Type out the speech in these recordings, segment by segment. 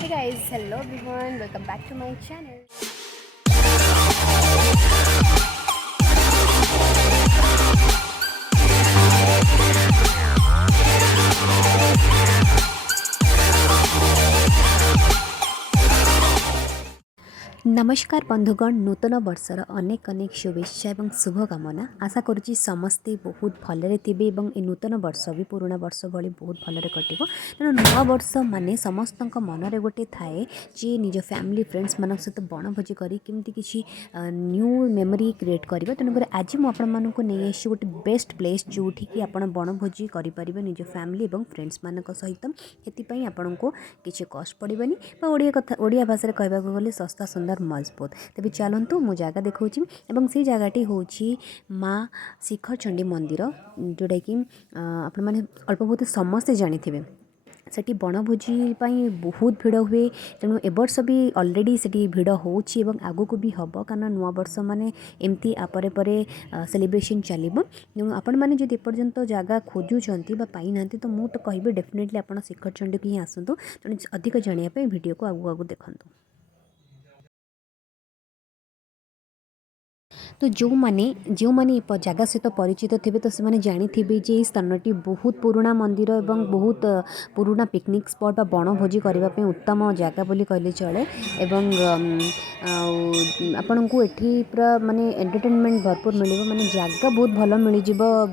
Hey guys, hello everyone, welcome back to my channel. नमस्कार बंधुगण नूतन वर्षर अनेक अनेक शुभेच्छा और शुभकामना आशा करुच्ची समस्ते बहुत भलरे थे और ए नूतन वर्ष भी पुराणा वर्ष भली बहुत भलरे कटिबो तेणु नुआ वर्ष माने समस्त मनरे गोटे थाए जे निज फैमिली फ्रेंड्स मान सहित बनभोजी करी केमती किसी न्यू मेमोरी क्रिएट करिबा तेणुकर आज मु आपण मानकु नै आसी गोटे बेस्ट प्लेस जोठी कि आपण बनभोजी करि परिबे निज फैमिली और फ्रेंड्स मानक सहित हेतिपई आपनको किछि कष्ट पड़िबनी बा ओडिया कथा ओडिया भाषा कहबाक गले सस्ता सुंदर मजबूत तेज चलतु मु जगह देखा से जगहटी हूँ माँ शिखर चंडी मंदिर जोटा कि आपण मैंने अल्प बहुत समस्ते जानी थे सेठी बनभोजी बहुत भिड़ हुए तेणु ए वर्ष भी अलरेडी सेठी भिड़ होची आगु को भी हम कारण नुआ वर्ष माने एमती आपरे परे सेलिब्रेशन चलो तेणु आपण मैंने जब एपर्यंत जगह खोजुंट पाई ना तो मुझे तो कहि डेफिनेटली आप शिखर चंडी को ही आसतु तेणु अधिक जानापी वीडियो को आगू आगू देखूँ। तो जो मैंने जगह सहित परिचित थे तो से जानी जे स्थानटी बहुत पुराणा मंदिर और बहुत पुराणा पिकनिक स्पॉट बनभोजी करने उत्तम जगह बोली कहले चले एवं आपण को एठी पूरा माने एंटरटेनमेंट भरपूर मिले माने जगह बहुत भल मिल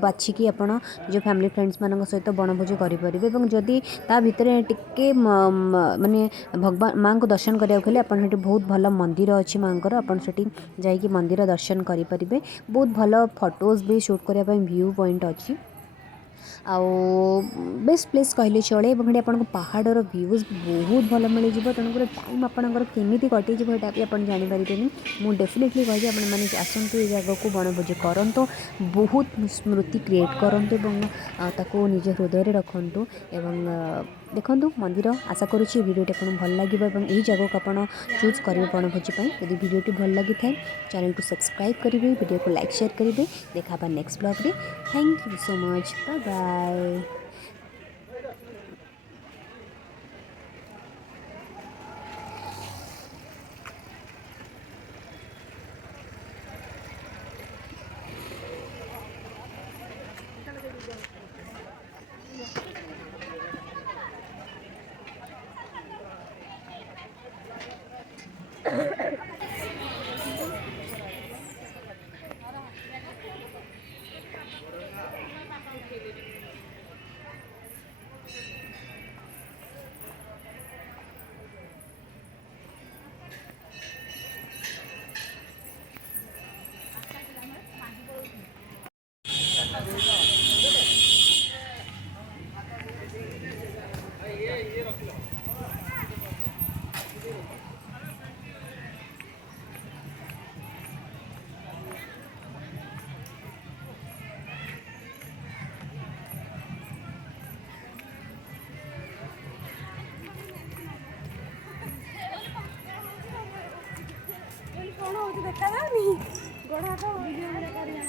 बाछिकी आपण जो फैमिली फ्रेंड्स मान सहित बनभोजी करेंगे और जदि ता भितर टिके माने भगवान माँ को दर्शन करने बहुत भल मंदिर अच्छी माँ आप जाकि मंदिर दर्शन करेंगे बहुत भल फोटोज भी शूट करने व्यू पॉइंट अच्छी आउ बेस्ट प्लेस कहले चले और आपको पहाड़र व्यूज बहुत भल मिल तेणुकर टाइम आपंकर केमी कटिज यहाँ भी आप जानीपारे मुझे डेफिनेटली कहि मैंने आसतु ये जगह को बनभोजी करूँ बहुत स्मृति क्रिएट करूँ निज हृदय रखु एवं देखूँ मंदिर आशा करुच्ची भिडियोटी आपको भल लगे यही जगह को आप चूज करेंगे बनभोजी यदि भिडियोटी भल लगी था चैनल को सब्सक्राइब करेंगे वीडियो को लाइक शेयर करेंगे देखा नेक्स्ट ब्लॉग रे thank you so much bye bye. देखा गोड़ हाथ